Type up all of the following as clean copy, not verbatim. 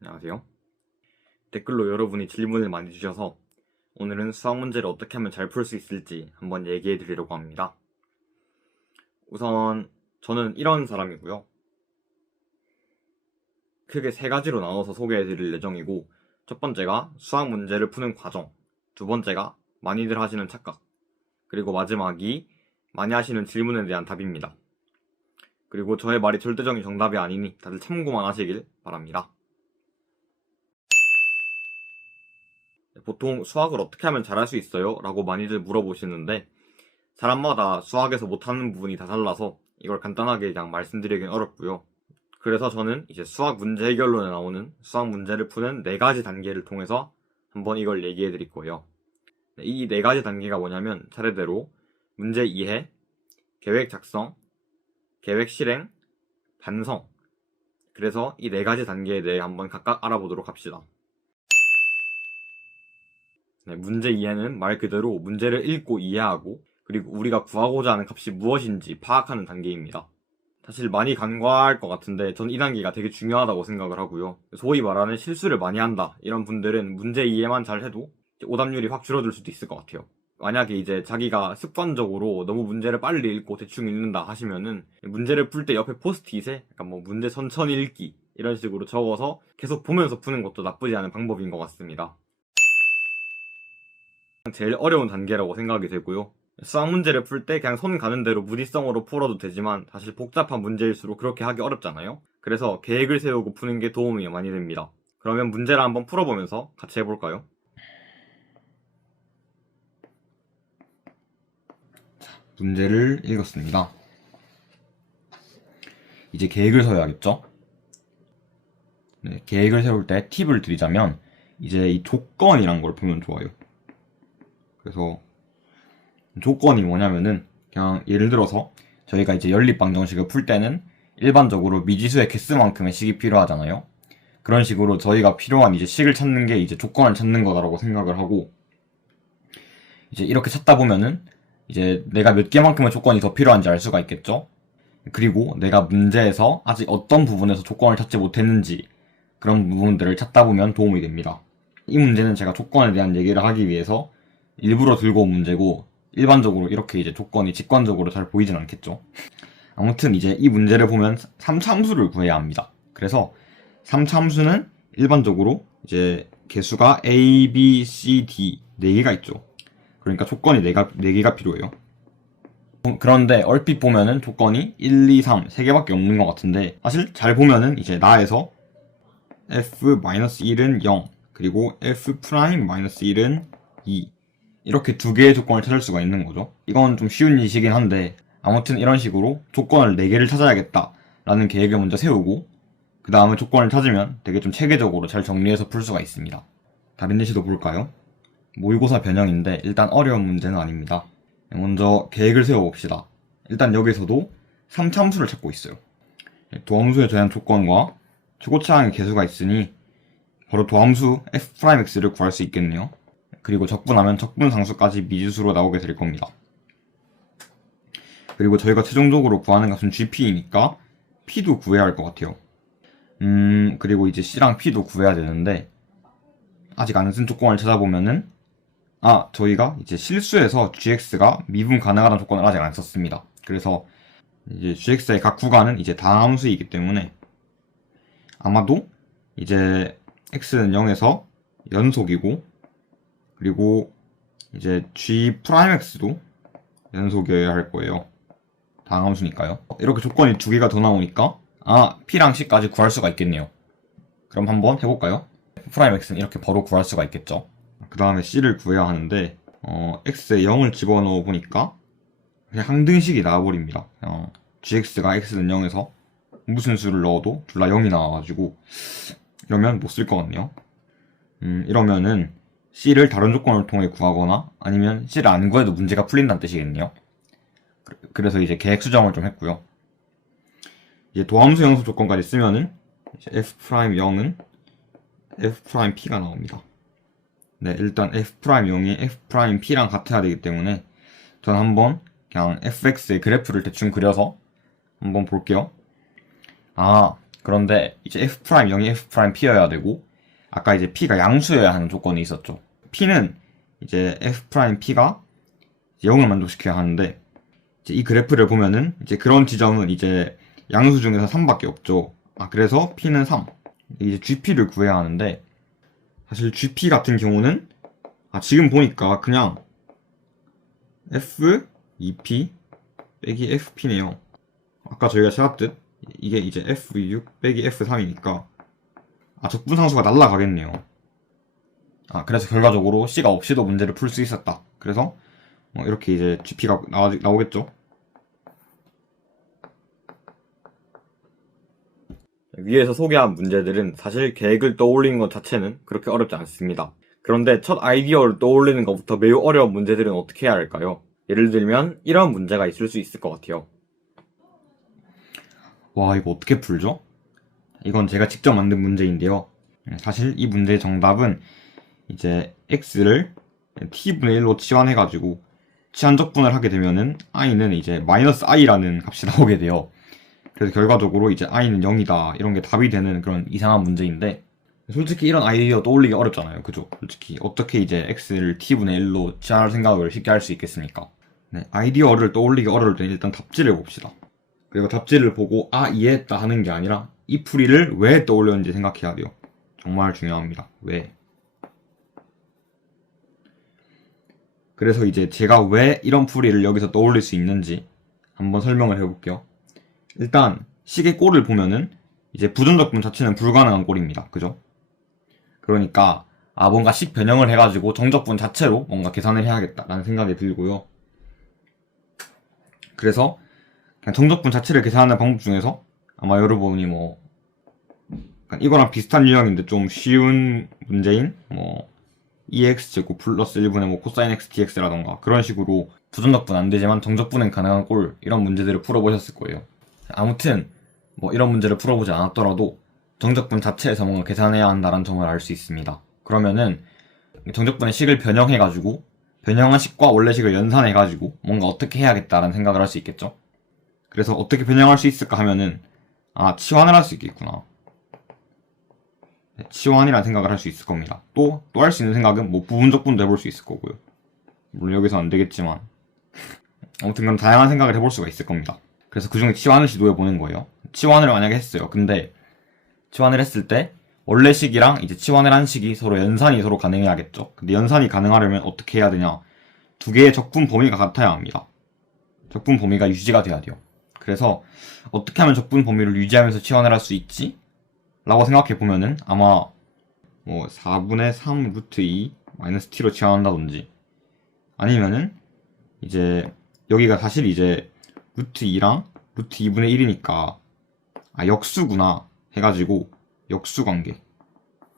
안녕하세요. 댓글로 여러분이 질문을 많이 주셔서 오늘은 수학 문제를 어떻게 하면 잘 풀 수 있을지 한번 얘기해 드리려고 합니다. 우선 저는 이런 사람이고요. 크게 세 가지로 나눠서 소개해 드릴 예정이고, 첫 번째가 수학 문제를 푸는 과정, 두 번째가 많이들 하시는 착각, 그리고 마지막이 많이 하시는 질문에 대한 답입니다. 그리고 저의 말이 절대적인 정답이 아니니 다들 참고만 하시길 바랍니다. 보통 수학을 어떻게 하면 잘할 수 있어요? 라고 많이들 물어보시는데, 사람마다 수학에서 못하는 부분이 다 달라서 이걸 간단하게 그냥 말씀드리긴 어렵고요. 그래서 저는 이제 수학 문제 해결론에 나오는 수학 문제를 푸는 4가지 단계를 통해서 한번 이걸 얘기해 드릴 거예요. 이 4가지 단계가 뭐냐면 차례대로 문제 이해, 계획 작성, 계획 실행, 반성. 그래서 이 4가지 단계에 대해 한번 각각 알아보도록 합시다. 문제 이해는 말 그대로 문제를 읽고 이해하고, 그리고 우리가 구하고자 하는 값이 무엇인지 파악하는 단계입니다. 사실 많이 간과할 것 같은데 전 이 단계가 되게 중요하다고 생각을 하고요. 소위 말하는 실수를 많이 한다 이런 분들은 문제 이해만 잘 해도 오답률이 확 줄어들 수도 있을 것 같아요. 만약에 이제 자기가 습관적으로 너무 문제를 빨리 읽고 대충 읽는다 하시면은 문제를 풀 때 옆에 포스트잇에 약간 뭐 문제 천천히 읽기 이런 식으로 적어서 계속 보면서 푸는 것도 나쁘지 않은 방법인 것 같습니다. 제일 어려운 단계라고 생각이 되고요. 수학 문제를 풀 때 그냥 손 가는 대로 무지성으로 풀어도 되지만 사실 복잡한 문제일수록 그렇게 하기 어렵잖아요. 그래서 계획을 세우고 푸는 게 도움이 많이 됩니다. 그러면 문제를 한번 풀어보면서 같이 해볼까요? 문제를 읽었습니다. 이제 계획을 세워야겠죠? 네, 계획을 세울 때 팁을 드리자면 이제 이 조건이란 걸 보면 좋아요. 그래서 조건이 뭐냐면은 그냥 예를 들어서 저희가 이제 연립방정식을 풀 때는 일반적으로 미지수의 개수만큼의 식이 필요하잖아요. 그런 식으로 저희가 필요한 이제 식을 찾는 게 이제 조건을 찾는 거다라고 생각을 하고, 이제 이렇게 찾다 보면은 이제 내가 몇 개만큼의 조건이 더 필요한지 알 수가 있겠죠. 그리고 내가 문제에서 아직 어떤 부분에서 조건을 찾지 못했는지 그런 부분들을 찾다 보면 도움이 됩니다. 이 문제는 제가 조건에 대한 얘기를 하기 위해서 일부러 들고 온 문제고, 일반적으로 이렇게 이제 조건이 직관적으로 잘 보이진 않겠죠. 아무튼 이제 이 문제를 보면 3차함수를 구해야 합니다. 그래서 3차함수는 일반적으로 이제 개수가 A, B, C, D 4개가 있죠. 그러니까 조건이 4개가 필요해요. 그런데 얼핏 보면은 조건이 1, 2, 3 3개밖에 없는 것 같은데, 사실 잘 보면은 이제 나에서 F-1은 0, 그리고 F'-1은 2 이렇게 2개의 조건을 찾을 수가 있는 거죠. 이건 좀 쉬운 일이긴 한데, 아무튼 이런 식으로 조건을 4개를 찾아야겠다 라는 계획을 먼저 세우고, 그 다음에 조건을 찾으면 되게 좀 체계적으로 잘 정리해서 풀 수가 있습니다. 다른 예시도 볼까요? 모의고사 변형인데 일단 어려운 문제는 아닙니다. 먼저 계획을 세워봅시다. 일단 여기서도 3차함수를 찾고 있어요. 도함수에 대한 조건과 최고차항의 개수가 있으니 바로 도함수 f'x를 구할 수 있겠네요. 그리고 적분하면 적분상수까지 미지수로 나오게 될 겁니다. 그리고 저희가 최종적으로 구하는 값은 gp이니까 p도 구해야 할 것 같아요. 그리고 이제 c랑 p도 구해야 되는데, 아직 안 쓴 조건을 찾아보면은 저희가 이제 실수해서 gx가 미분 가능하다는 조건을 아직 안 썼습니다. 그래서 이제 gx의 각 구간은 이제 다함수이기 때문에 아마도 이제 x는 0에서 연속이고, 그리고 이제 g'x도 연속이어야 할 거예요. 다함수니까요. 이렇게 조건이 2개가 더 나오니까 p랑 c까지 구할 수가 있겠네요. 그럼 한번 해볼까요? f'x는 이렇게 바로 구할 수가 있겠죠. 그 다음에 c를 구해야 하는데 x에 0을 집어넣어 보니까 그냥 항등식이 나와버립니다. gx가 x는 0에서 무슨 수를 넣어도 둘 다 0이 나와가지고 이러면 못 쓸 것 같네요. 이러면은 c를 다른 조건을 통해 구하거나 아니면 c를 안 구해도 문제가 풀린다는 뜻이겠네요. 그래서 이제 계획 수정을 좀 했고요. 이제 도함수 영수 조건까지 쓰면은 f'0은 f'p가 나옵니다. 네, 일단 f'0이 f'p랑 같아야 되기 때문에 저는 한번 그냥 fx의 그래프를 대충 그려서 한번 볼게요. 그런데 이제 F'0이 F''P여야 되고 아까 이제 P가 양수여야 하는 조건이 있었죠. P는 이제 F'P가 0을 만족시켜야 하는데 이제 이 그래프를 보면은 이제 그런 지점은 이제 양수 중에서 3밖에 없죠. 그래서 P는 3. 이제 GP를 구해야 하는데 사실 GP 같은 경우는 지금 보니까 그냥 F 2P 빼기 FP네요. 아까 저희가 찾았듯 이게 이제 F6 빼기 F3이니까 적분상수가 날라가겠네요. 그래서 결과적으로 C가 없이도 문제를 풀 수 있었다. 그래서 이렇게 이제 GP가 나오겠죠. 위에서 소개한 문제들은 사실 계획을 떠올리는 것 자체는 그렇게 어렵지 않습니다. 그런데 첫 아이디어를 떠올리는 것부터 매우 어려운 문제들은 어떻게 해야 할까요? 예를 들면 이런 문제가 있을 수 있을 것 같아요. 와, 이거 어떻게 풀죠? 이건 제가 직접 만든 문제인데요. 사실 이 문제의 정답은 이제 x를 t분의 1로 치환해가지고 치환적분을 하게 되면은 i는 이제 마이너스 i라는 값이 나오게 돼요. 그래서 결과적으로 이제 i는 0이다 이런 게 답이 되는 그런 이상한 문제인데 솔직히 이런 아이디어 떠올리기 어렵잖아요. 그죠? 솔직히 어떻게 이제 x를 t분의 1로 치환할 생각을 쉽게 할 수 있겠습니까? 네, 아이디어를 떠올리기 어려울 때는 일단 답지를 봅시다. 그리고 답지를 보고 이해했다 하는 게 아니라 이 풀이를 왜 떠올렸는지 생각해야 돼요. 정말 중요합니다. 왜? 그래서 이제 제가 왜 이런 풀이를 여기서 떠올릴 수 있는지 한번 설명을 해볼게요. 일단 식의 꼴을 보면은 이제 부정적분 자체는 불가능한 꼴입니다. 그죠? 그러니까 뭔가 식 변형을 해가지고 정적분 자체로 뭔가 계산을 해야겠다라는 생각이 들고요. 그래서 그냥 정적분 자체를 계산하는 방법 중에서 아마 여러분이 이거랑 비슷한 유형인데 좀 쉬운 문제인 2x제곱 플러스 1분의 코사인 x dx라던가 그런 식으로 부정적분 안 되지만 정적분은 가능한 꼴 이런 문제들을 풀어보셨을 거예요. 아무튼 이런 문제를 풀어보지 않았더라도 정적분 자체에서 뭔가 계산해야 한다는 점을 알 수 있습니다. 그러면은 정적분의 식을 변형해가지고 변형한 식과 원래 식을 연산해가지고 뭔가 어떻게 해야겠다라는 생각을 할 수 있겠죠. 그래서 어떻게 변형할 수 있을까 하면은 치환을 할 수 있겠구나. 치환이라는 생각을 할 수 있을 겁니다. 또 할 수 있는 생각은 부분적분도 해볼 수 있을 거고요. 물론 여기서 안 되겠지만 아무튼 그런 다양한 생각을 해볼 수가 있을 겁니다. 그래서 그중에 치환을 시도해보는 거예요. 치환을 만약에 했어요. 근데 치환을 했을 때 원래 식이랑 이제 치환을 한 식이 연산이 서로 가능해야겠죠. 근데 연산이 가능하려면 어떻게 해야 되냐? 두 개의 적분 범위가 같아야 합니다. 적분 범위가 유지가 돼야 돼요. 그래서 어떻게 하면 적분 범위를 유지하면서 치환을 할 수 있지? 라고 생각해보면은 아마 4분의 3 루트 2 마이너스 t로 치환한다든지 아니면은 이제 여기가 사실 이제 루트 2랑 루트 2분의 1이니까 역수구나 해가지고 역수관계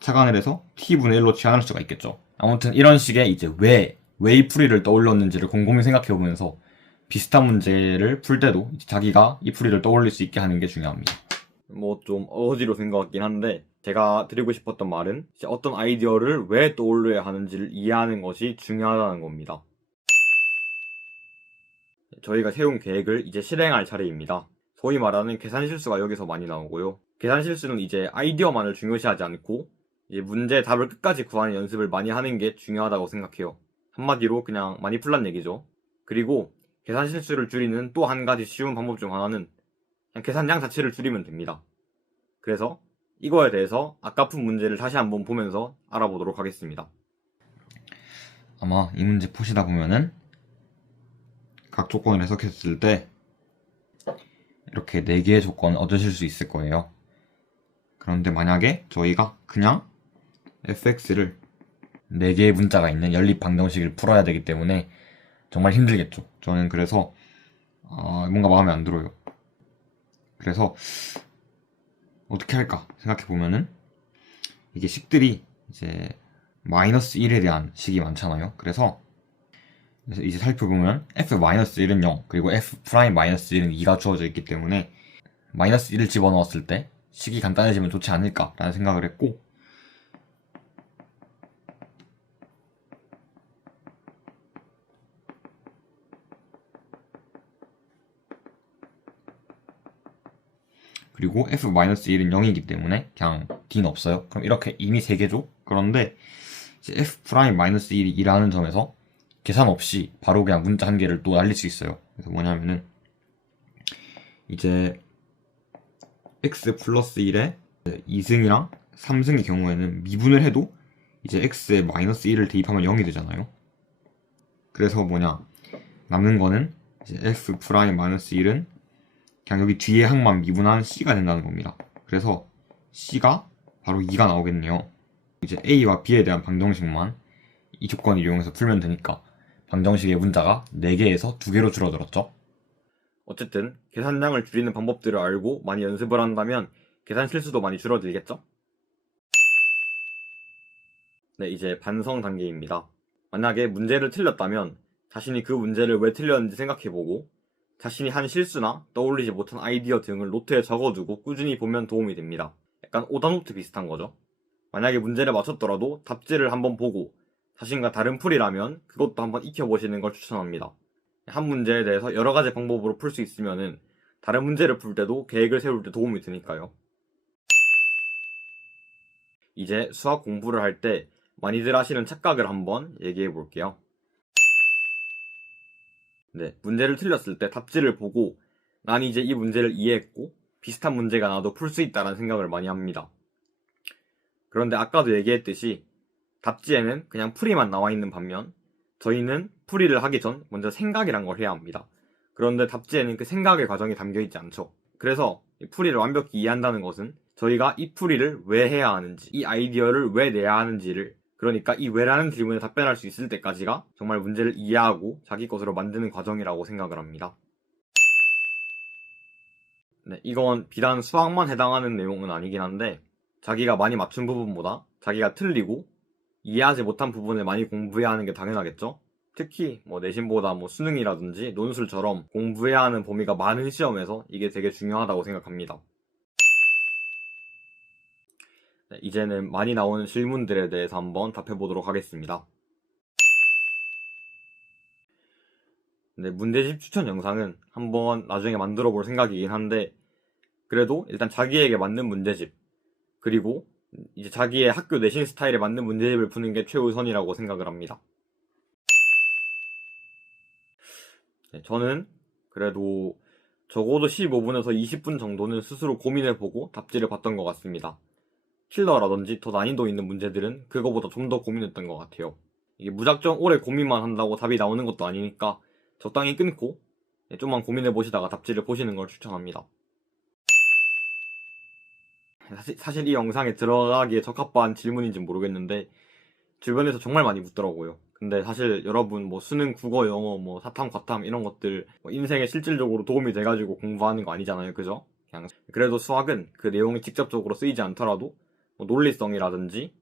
착안을 해서 t분의 1로 치환할 수가 있겠죠. 아무튼 이런 식의 이제 왜 이 풀이를 떠올렸는지를 곰곰이 생각해보면서 비슷한 문제를 풀 때도 자기가 이 풀이를 떠올릴 수 있게 하는 게 중요합니다. 좀 어거지로 된 것 같긴 한데 제가 드리고 싶었던 말은 어떤 아이디어를 왜 떠올려야 하는지를 이해하는 것이 중요하다는 겁니다. 저희가 세운 계획을 이제 실행할 차례입니다. 소위 말하는 계산 실수가 여기서 많이 나오고요. 계산 실수는 이제 아이디어만을 중요시하지 않고 이제 문제의 답을 끝까지 구하는 연습을 많이 하는 게 중요하다고 생각해요. 한마디로 그냥 많이 풀란 얘기죠. 그리고 계산 실수를 줄이는 또 한 가지 쉬운 방법 중 하나는 그냥 계산량 자체를 줄이면 됩니다. 그래서 이거에 대해서 아까 푼 문제를 다시 한번 보면서 알아보도록 하겠습니다. 아마 이 문제 푸시다 보면은 각 조건을 해석했을 때 이렇게 4개의 조건을 얻으실 수 있을 거예요. 그런데 만약에 저희가 그냥 fx를 4개의 문자가 있는 연립 방정식을 풀어야 되기 때문에 정말 힘들겠죠. 저는 그래서 뭔가 마음에 안 들어요. 그래서 어떻게 할까 생각해 보면은 이게 식들이 이제 마이너스 1에 대한 식이 많잖아요. 그래서 이제 살펴보면 f-1은 0 그리고 f'-1은 2가 주어져 있기 때문에 마이너스 1을 집어넣었을 때 식이 간단해지면 좋지 않을까라는 생각을 했고 그리고 f-1은 0이기 때문에 그냥 d는 없어요. 그럼 이렇게 이미 3개죠? 그런데 이제 f'-1이 2라는 점에서 계산 없이 바로 그냥 문자 한 개를 또 날릴 수 있어요. 그래서 뭐냐면은 이제 x 플러스 1에 2승이랑 3승의 경우에는 미분을 해도 이제 x에 마이너스 1을 대입하면 0이 되잖아요. 그래서 남는 거는 이제 f'-1은 그냥 여기 뒤에 항만 미분한 c가 된다는 겁니다. 그래서 c가 바로 2가 나오겠네요. 이제 a와 b에 대한 방정식만 이 조건을 이용해서 풀면 되니까 방정식의 문자가 4개에서 2개로 줄어들었죠. 어쨌든 계산량을 줄이는 방법들을 알고 많이 연습을 한다면 계산 실수도 많이 줄어들겠죠? 네, 이제 반성 단계입니다. 만약에 문제를 틀렸다면 자신이 그 문제를 왜 틀렸는지 생각해보고 자신이 한 실수나 떠올리지 못한 아이디어 등을 노트에 적어두고 꾸준히 보면 도움이 됩니다. 약간 오답노트 비슷한 거죠. 만약에 문제를 맞췄더라도 답지를 한번 보고 자신과 다른 풀이라면 그것도 한번 익혀보시는 걸 추천합니다. 한 문제에 대해서 여러 가지 방법으로 풀 수 있으면은 다른 문제를 풀 때도 계획을 세울 때 도움이 되니까요. 이제 수학 공부를 할 때 많이들 하시는 착각을 한번 얘기해 볼게요. 네, 문제를 틀렸을 때 답지를 보고 난 이제 이 문제를 이해했고 비슷한 문제가 나도 풀 수 있다는 생각을 많이 합니다. 그런데 아까도 얘기했듯이 답지에는 그냥 풀이만 나와 있는 반면 저희는 풀이를 하기 전 먼저 생각이란 걸 해야 합니다. 그런데 답지에는 그 생각의 과정이 담겨 있지 않죠. 그래서 이 풀이를 완벽히 이해한다는 것은 저희가 이 풀이를 왜 해야 하는지, 이 아이디어를 왜 내야 하는지를, 그러니까 이 왜라는 질문에 답변할 수 있을 때까지가 정말 문제를 이해하고 자기 것으로 만드는 과정이라고 생각을 합니다. 네, 이건 비단 수학만 해당하는 내용은 아니긴 한데 자기가 많이 맞춘 부분보다 자기가 틀리고 이해하지 못한 부분을 많이 공부해야 하는 게 당연하겠죠? 특히 내신보다 수능이라든지 논술처럼 공부해야 하는 범위가 많은 시험에서 이게 되게 중요하다고 생각합니다. 네, 이제는 많이 나오는 질문들에 대해서 한번 답해보도록 하겠습니다. 네, 문제집 추천 영상은 한번 나중에 만들어 볼 생각이긴 한데 그래도 일단 자기에게 맞는 문제집 그리고 이제 자기의 학교 내신 스타일에 맞는 문제집을 푸는 게 최우선이라고 생각을 합니다. 네, 저는 그래도 적어도 15분에서 20분 정도는 스스로 고민해보고 답지를 봤던 것 같습니다. 킬러라든지 더 난이도 있는 문제들은 그거보다 좀 더 고민했던 것 같아요. 이게 무작정 오래 고민만 한다고 답이 나오는 것도 아니니까 적당히 끊고 좀만 고민해보시다가 답지를 보시는 걸 추천합니다. 사실 이 영상에 들어가기에 적합한 질문인지 모르겠는데 주변에서 정말 많이 묻더라고요. 근데 사실 여러분 수능, 국어, 영어, 사탐, 과탐 이런 것들 인생에 실질적으로 도움이 돼가지고 공부하는 거 아니잖아요. 그죠? 그냥 그래도 수학은 그 내용이 직접적으로 쓰이지 않더라도 논리성이라든지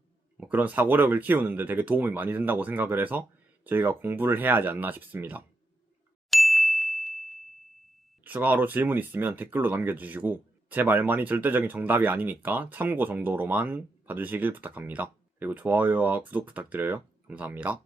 그런 사고력을 키우는데 되게 도움이 많이 된다고 생각을 해서 저희가 공부를 해야 하지 않나 싶습니다. 추가로 질문 있으면 댓글로 남겨주시고 제 말만이 절대적인 정답이 아니니까 참고 정도로만 봐주시길 부탁합니다. 그리고 좋아요와 구독 부탁드려요. 감사합니다.